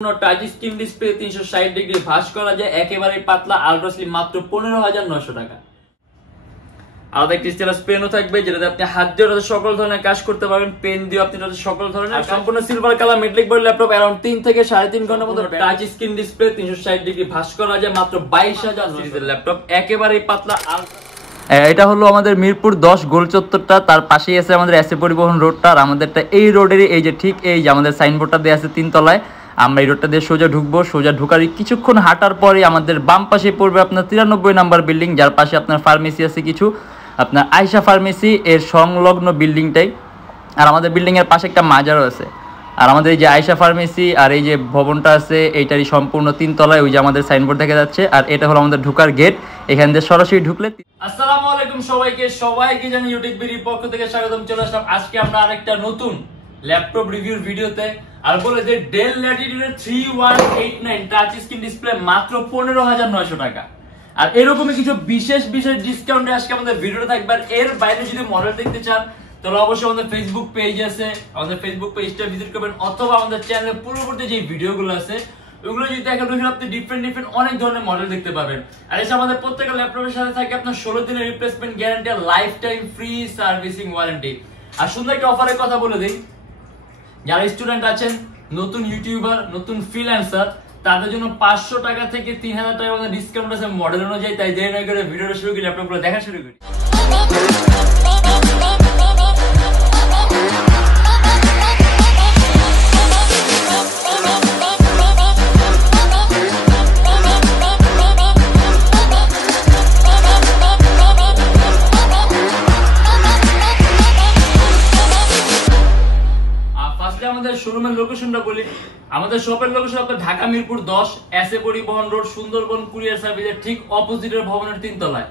Touch screen display 360 degree ভাঁজ করা যায়, একেবারে পাতলা আলট্রা স্লিম, মাত্র 15,900 টাকা। আলাদা একটি স্টাইলাস পেনও থাকবে, যেটাতে আপনি হাত দিয়ে সকল ধরনের কাজ করতে পারবেন। পেন দিয়ে আপনি সকল ধরনের, সম্পূর্ণ silver colour metallic body laptop, around 3 থেকে 3.5 ঘন্টার মতো টাচ স্ক্রিন ডিসপ্লে 360 ডিগ্রি ভাঁজ করা যায়, মাত্র 22,000 সিরিজের ল্যাপটপ, একেবারেই পাতলা আলট্রা। এটা হলো আমাদের মিরপুর 10 গোল চত্বরটা, তার পাশেই আছে আমাদের এসএ পরিবহন রোডটা। আর আমাদেরটা এই রোডেরই এই যে ঠিক এই যে আমাদের সাইনবোর্ডটা দেওয়া আছে 3 তলায়। আমরা এই রোডটা দিয়ে সোজা ঢুকবো, সোজা ঢুকার কিছুক্ষণ হাঁটার পরে আমাদের বাম পাশে পড়বে আপনার 93 নাম্বার বিল্ডিং, যার পাশে আপনার ফার্মেসি আছে কিছু, আপনার আয়শা ফার্মেসি এর সংলগ্ন বিল্ডিংটাই। আর আমাদের বিল্ডিং এর পাশে একটা মাজারও আছে। আর আমাদের এই যে আয়শা ফার্মেসি আর এই যে ভবনটা আছে এইটারই সম্পূর্ণ 3 তলায়, ওই যে আমাদের সাইনবোর্ড দেখা যাচ্ছে। আর এটা হলো আমাদের ঢুকার গেট, এখান দিয়ে সরাসরি ঢুকলে। আসসালামু আলাইকুম সবাইকে জানি ইউটিউবের পক্ষ থেকে স্বাগতম। চলে আসলাম আজকে আমরা আরেকটা নতুন ল্যাপটপ রিভিউর ভিডিওতে। আর বলে যে del Latitude 3189 touch screen display মাত্র 15,900 টাকা। আর এরকমই কিছু বিশেষ ডিসকাউন্টে আজকে আমাদের ভিডিওটা থাকবে। আর এর বাইরে যদি মডেল দেখতে চান তাহলে অবশ্যই আমাদের ফেসবুক পেজ আছে, আমাদের ফেসবুক পেজটা ভিজিট করবেন, অথবা আমাদের চ্যানেলে পূর্ববর্তী যে ভিডিওগুলো আছে ওগুলো যদি দেখেন আপনি ডিফারেন্ট অনেক ধরনের মডেল দেখতে পাবেন। আর এসে আমাদের প্রত্যেকটা ল্যাপটপের সাথে থাকে আপনার 16 দিনের রিপ্লেসমেন্ট গ্যারান্টি আর life time free servicing warranty. আর সুন্দর একটা অফারের কথা বলে দিই, যারা স্টুডেন্ট আছেন, নতুন ইউটিউবার, নতুন ফ্রিল্যান্সার, তাদের জন্য 500 টাকা থেকে 3,000 টাকা মধ্যে ডিসকাউন্ট আছে মডেল অনুযায়ী। তাই দেরি না করে ভিডিওটা শুরু করি, ল্যাপটপগুলো দেখা শুরু করি। আমাদের শোরুমের লোকেশনটা বলি, আমাদের শপের লোকেশন আপনার ঢাকা মিরপুর 10 এসএ পরিবহন রোড, সুন্দরবন কুরিয়ার সার্ভিসের ঠিক অপোজিটের ভবনের 3 তলায়।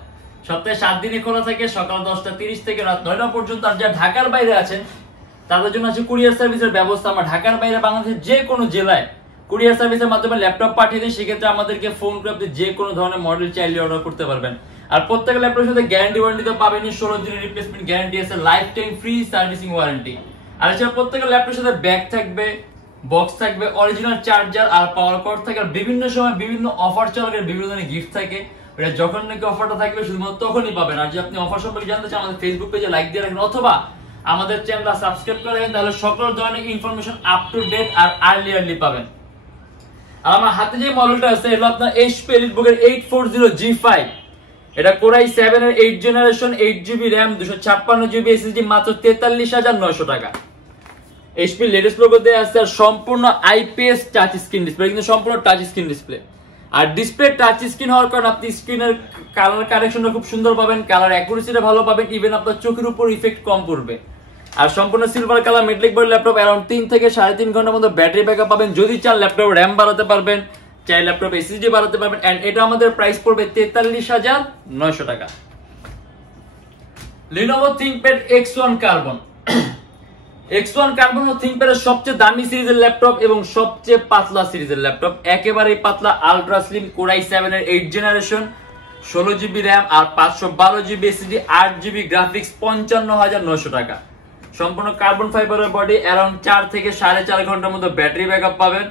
সপ্তাহে 7 দিনই খোলা থাকে, সকাল 10:30 থেকে রাত 9টা পর্যন্ত। আর যারা ঢাকার বাইরে আছেন তাদের জন্য আছে কুরিয়ার সার্ভিসের ব্যবস্থা। আমরা ঢাকার বাইরে বাংলাদেশের যে কোনো জেলায় কুরিয়ার সার্ভিসের মাধ্যমে ল্যাপটপ পাঠিয়ে দিই, সেক্ষেত্রে আমাদেরকে ফোন করে আপনি যে কোনো ধরনের মডেল চাইলে অর্ডার করতে পারবেন। আর প্রত্যেক ল্যাপটপের সাথে গ্যারান্টি ওয়ারেন্টি তো পাবেনই, 16 দিনের রিপ্লেসমেন্ট গ্যারান্টি আছে, life time free servicing warranty. আর এছাড়া প্রত্যেকটা ল্যাপটপের সাথে ব্যাগ থাকবে, বক্স থাকবে, অরিজিনাল চার্জার আর পাওয়ার কর্ড থাকে। আর বিভিন্ন সময় বিভিন্ন অফার চলে, বিভিন্ন ধরনের গিফট থাকে। এটা যখন নাকি অফারটা থাকবে শুধুমাত্র তখনই পাবেন। আর যদি আপনি অফার সম্পর্কে জানতে চান আমাদের ফেসবুক পেজে লাইক দিয়ে রাখেন, অথবা আমাদের চ্যানেলটা সাবস্ক্রাইব করে রাখেন, তাহলে সকল ধরনের ইনফরমেশন আপ টু ডেট আর আর্লি পাবেন। আর আমার হাতে যে মডেলটা আছে এটা আপনার HP EliteBook 840G5। এটা কোরাই 7 এর 8 generation, 8GB RAM, 256GB SSD, মাত্র 43,900 টাকা। HP লেটেস্ট লোগো দেয়া আছে। আর সম্পূর্ণ IPS টাচ স্ক্রিন ডিসপ্লে, কিন্তু সম্পূর্ণ টাচ স্ক্রিন ডিসপ্লে। আর ডিসপ্লে টাচ স্ক্রিন হওয়ার কারণে আপনি স্ক্রিনের কালার কারেকশনটা খুব সুন্দর পাবেন, কালার অ্যাকুরেসিটা ভালো পাবেন, ইভেন আপনার চোখের উপর ইফেক্ট কম পড়বে। আর সম্পূর্ণ silver colour metallic body laptop, around 3 থেকে 3.5 ঘন্টার মতো ব্যাটারি ব্যাকআপ পাবেন। যদি চান ল্যাপটপ RAM বাড়াতে পারবেন, চাই ল্যাপটপ SSD বাড়াতে পারবেন। এন্ড এটা আমাদের প্রাইস পড়বে 43,900 টাকা। Lenovo ThinkPad X1 Carbon। X1 Carbon হলো ThinkPad-এর সবচেয়ে দামি সিরিজের ল্যাপটপ এবং সবচেয়ে পাতলা সিরিজের ল্যাপটপ, একেবারেই পাতলা আলট্রা স্লিম, কোরাই 7 এর 8 জেনারেশন, 16GB RAM আর 512GB SSD, 8GB গ্রাফিক্স, 55,900 টাকা। সম্পূর্ণ কার্বন ফাইবারের বডি, অ্যারাউন্ড 4 থেকে 4.5 ঘন্টার মতো ব্যাটারি ব্যাকআপ পাবেন।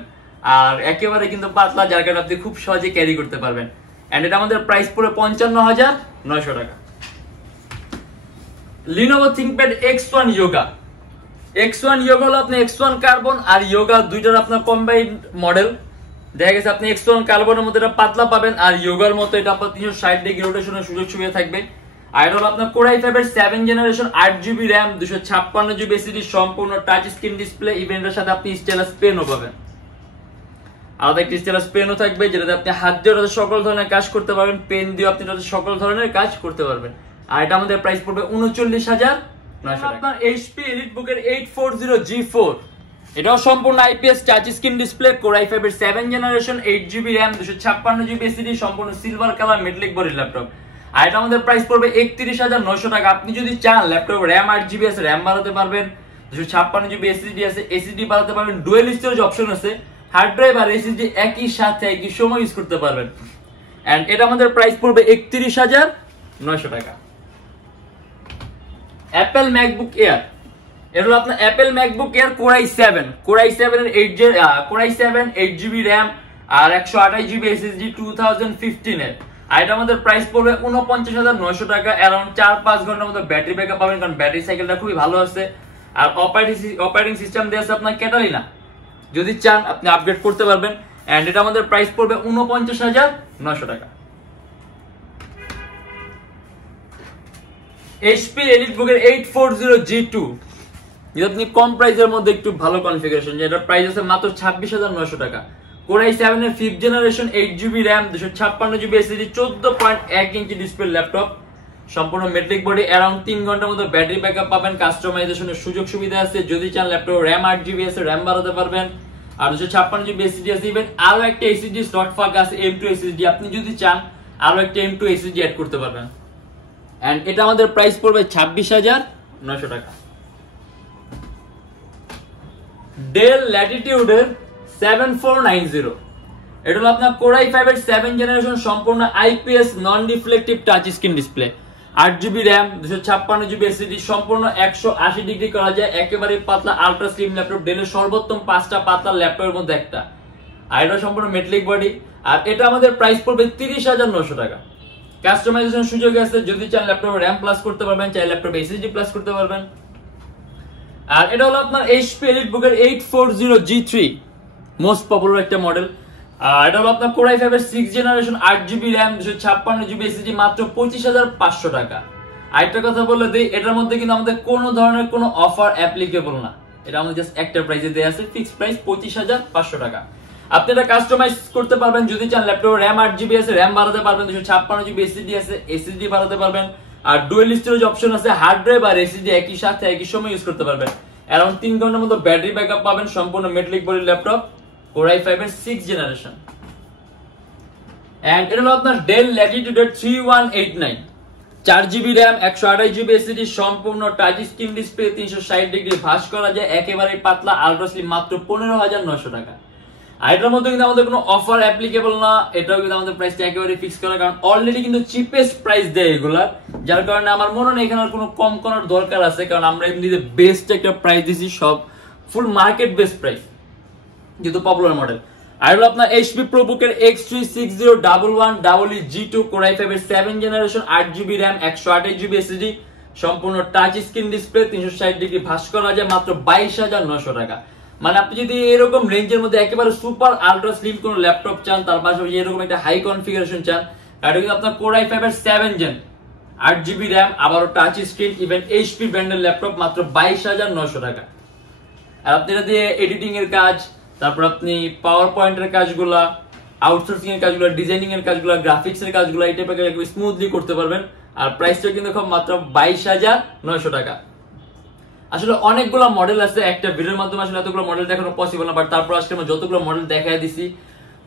আর একেবারে কিন্তু পাতলা, যার কারণে আপনি খুব সহজে ক্যারি করতে পারবেন। এন্ড এটা আমাদের প্রাইস পুরো 55,900 টাকা। Lenovo ThinkPad X1 Yoga। X1 Yoga হলো আপনি X1 Carbon আর Yoga দুইটার আপনার কম্বাইন্ড মডেল। দেখা গেছে আপনি X1 Carbon এর মধ্যে এটা পাতলা পাবেন, আর Yoga এর মতো এটা আপনার 360 ডিগ্রি রোটেশনের সুযোগ সুবিধা থাকবে। আর এটা হলো আপনার কোরাই 5 এর 7 generation, 8GB RAM, 256GB SSD, সম্পূর্ণ টাচ স্ক্রিন ডিসপ্লে, ইভেন্টের সাথে আপনি স্টাইলাস পেনও পাবেন। আলাদা একটি স্টাইলাস পেনও থাকবে, যেটাতে আপনি হাত দিয়ে সকল ধরনের কাজ করতে পারবেন, পেন দিয়ে আপনি সকল ধরনের কাজ করতে পারবেন। আর এটা আমাদের প্রাইস পড়বে 39,900 টাকা। আপনার HP EliteBook 840G4, এটাও সম্পূর্ণ IPS touch screen display, core i 5 এর 7 generation, 8GB RAM, 256GB SSD, সম্পূর্ণ silver colour metallic body laptop. আর এটা আমাদের প্রাইস পড়বে 31,900 টাকা। আপনি যদি চান ল্যাপটপ RAM 8GB আছে, RAM বাড়াতে পারবেন, 256GB SSD আছে, SSD বাড়াতে পারবেন, ডুয়াল স্টোরেজ অপশন আছে, হার্ড ড্রাইভ আর SSD একই সাথে একই সময় ইউজ করতে পারবেন। এন্ড এটা আমাদের প্রাইস পড়বে 31,900 টাকা। Apple MacBook Air, এটা হলো আপনার Apple MacBook air Core i7 এর 8GB RAM আর 128GB SSD 2015 এর। আর এটা আমাদের প্রাইস পড়বে 49,900 টাকা। অ্যারাউন্ড 4-5 ঘন্টার মতো ব্যাটারি ব্যাকআপ পাবেন, কারণ ব্যাটারি সাইকেলটা খুবই ভালো আছে। আর অপারেটিং সিস্টেম দিয়ে আছে আপনার ক্যাটালিনা, যদি চান আপনি আপগ্রেড করতে পারবেন। এন্ড এটা আমাদের প্রাইস পড়বে 49,900 টাকা। HP EliteBook এর 840G2, যেটা আপনি কম প্রাইসের মধ্যে একটু ভালো কনফিগারেশন, যেটা প্রাইস আছে মাত্র 26,900 টাকা। Core i7 এর 5th generation 8GB RAM 256GB SSD 14.1 inch display laptop, সম্পূর্ণ মেটালিক বডি, অ্যারাউন্ড 3 ঘন্টার মতো ব্যাটারি ব্যাকআপ পাবেন। কাস্টমাইজেশনের সুযোগ সুবিধা আছে, যদি চান ল্যাপটপ RAM 8GB আছে, RAM বাড়াতে পারবেন। আর 256GB SSD আছে। ইভেন আরো একটা SSD স্লট ফাঁকা আছে, M2 SSD, আপনি যদি চান আরো একটা M2 SSD অ্যাড করতে পারবেন। এন্ড এটা আমাদের প্রাইস পড়বে 26,900 টাকা। Dell Latitude এর 7490, এটা হলো আপনার Core i5 এর 7th জেনারেশন, সম্পূর্ণ IPS non reflective touch screen display, 8GB RAM 256GB SSD, সম্পূর্ণ 180 ডিগ্রি করা যায়, একেবারে পাতলা আলট্রা স্লিম ল্যাপটপ, ডেলের সর্বোত্তম 5টা পাতলা ল্যাপটপের মধ্যে একটা। আর এটা সম্পূর্ণ মেটালিক বডি। আর এটা আমাদের প্রাইস পড়বে 30,900 টাকা। কাস্টমাইজেশন সুযোগ আছে, যদি চান ল্যাপটপে RAM প্লাস করতে পারবেন, চাই ল্যাপটপে SSD প্লাস করতে পারবেন। আর এটা হলো আপনার HP EliteBook এর 840G3, মোস্ট পপুলার একটা মডেল। আর এটা হলো আপনার Core i5 এর 6th generation 8GB RAM 256GB SSD, মাত্র 25,500 টাকা। আরেকটা কথা বলে দিই, এটার মধ্যে কিন্তু আমাদের কোনো ধরনের কোনো অফার অ্যাপ্লিকেবল না, এটা আমাদের জাস্ট একটা প্রাইসে দেয়া আছে, ফিক্সড প্রাইস 25,500 টাকা। আপনি এটা কাস্টমাইজ করতে পারবেন, যদি চান ল্যাপটপে RAM 8GB আছে, RAM বাড়াতে পারবেন, 256GB SSD আছে, SSD বাড়াতে পারবেন। আর ডুয়াল স্টোরেজ অপশন আছে, হার্ড ড্রাইভ আর SSD একই সাথে একই সময় ইউজ করতে পারবেন। অ্যারাউন্ড 3 ঘন্টার মতো ব্যাটারি ব্যাকআপ পাবেন, সম্পূর্ণ metallic body laptop, Core i5 এর 6th জেনারেশন। এন্ড এটা হলো আপনার Dell Latitude এর 3189, 4GB RAM 128GB SSD, সম্পূর্ণ টাচ স্ক্রিন ডিসপ্লে, 360 ডিগ্রি ভাঁজ করা যায়, একেবারে পাতলা আলট্রা স্লিম, মাত্র 15,900 টাকা। আর এটার মধ্যে কিন্তু আমাদের কোনো অফার অ্যাপ্লিকেবল না, এটাও কিন্তু আমাদের প্রাইসটা একেবারে ফিক্স করা, কারণ অলরেডি কিন্তু চিপেস্ট প্রাইস দেয় এগুলা, যার কারণে আমার মনে হয় এখানে কোনো কম করার দরকার আছে, কারণ আমরা এমনিতে বেস্ট একটা প্রাইস দিছি, সব ফুল মার্কেট বেস্ট প্রাইস, যেহেতু পপুলার মডেল। আর হলো আপনার HP ProBook এর X36011 G2, Core i5 এর 7th generation 8GB RAM 128GB SSD, সম্পূর্ণ টাচ স্ক্রিন ডিসপ্লে, 360 ডিগ্রি ভাঁজ করা যায়, মাত্র 22,900 টাকা। মানে আপনি যদি এরকম রেঞ্জের মধ্যে একেবারে সুপার আলট্রা স্লিম কোন ল্যাপটপ চান, তার পাশাপাশি এরকম একটা হাই কনফিগারেশন চান, এটা কিন্তু আপনার Core i5 এর 7th জেন 8GB RAM, আবারও টাচ স্ক্রিন, ইভেন HP ব্র্যান্ডের ল্যাপটপ, মাত্র 22,900 টাকা। আর আপনি এটা দিয়ে এডিটিং এর কাজ, তারপর আপনি পাওয়ার পয়েন্টের কাজগুলা, আউটসোর্সিং এর কাজগুলো, ডিজাইনিং এর কাজগুলো, গ্রাফিক্স এর কাজগুলো, এই টাইপের কাজ স্মুথলি করতে পারবেন। আর প্রাইসটা কিন্তু খুব মাত্র 22,900 টাকা। আসলে অনেকগুলো মডেল আছে, একটা ভিডিওর মাধ্যমে আসলে এতগুলো মডেল দেখানো পসিবল না, বাট তারপর আজকে আমরা যতগুলো মডেল দেখাই দিছি,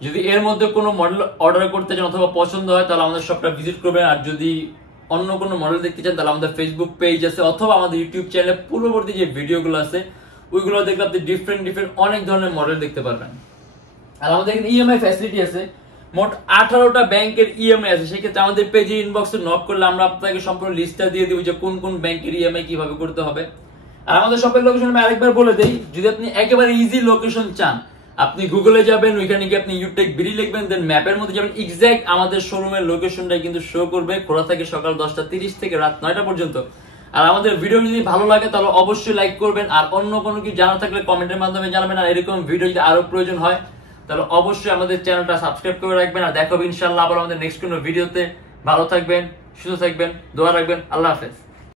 যদি এর মধ্যে কোনো মডেল অর্ডার করতে চান অথবা পছন্দ হয়, তাহলে আমাদের শপটা ভিজিট করবেন। আর যদি অন্য কোনো মডেল দেখতে চান, তাহলে আমাদের ফেসবুক পেজ আছে, অথবা আমাদের ইউটিউব চ্যানেলে পূর্ববর্তী যে ভিডিওগুলো আছে ওইগুলো দেখলে আপনি ডিফারেন্ট অনেক ধরনের মডেল দেখতে পারবেন। আর আমাদের এখানে ইএমআই ফ্যাসিলিটি আছে, মোট 18টা ব্যাংকের ইএমআই আছে। সেক্ষেত্রে আমাদের পেজে ইনবক্সে নক করলে আমরা আপনাকে সম্পূর্ণ লিস্টটা দিয়ে দিব যে কোন কোন ব্যাংকের ইএমআই কিভাবে করতে হবে। আর আমাদের শপের লোকেশন আমি আরেকবার বলে দেই, যদি আপনি একেবারে ইজি লোকেশন চান, আপনি গুগলে যাবেন, ওইখানে গিয়ে আপনি Youtechbd লিখবেন, দেন ম্যাপের মধ্যে যাবেন, এক্সাক্ট আমাদের শোরুমের লোকেশনটা কিন্তু শো করবে। খোলা থাকে সকাল 10:30 থেকে রাত 9টা পর্যন্ত। আর আমাদের ভিডিও যদি ভালো লাগে তাহলে অবশ্যই লাইক করবেন, আর অন্য কোনো কিছু জানার থাকলে কমেন্টের মাধ্যমে জানাবেন। আর এরকম ভিডিও যদি আরো প্রয়োজন হয় তাহলে অবশ্যই আমাদের চ্যানেলটা সাবস্ক্রাইব করে রাখবেন। আর দেখা হবে ইনশাআল্লাহ আবার আমাদের নেক্সট কোনো ভিডিওতে। ভালো থাকবেন, সুস্থ থাকবেন, দোয়া রাখবেন। আল্লাহ হাফেজ।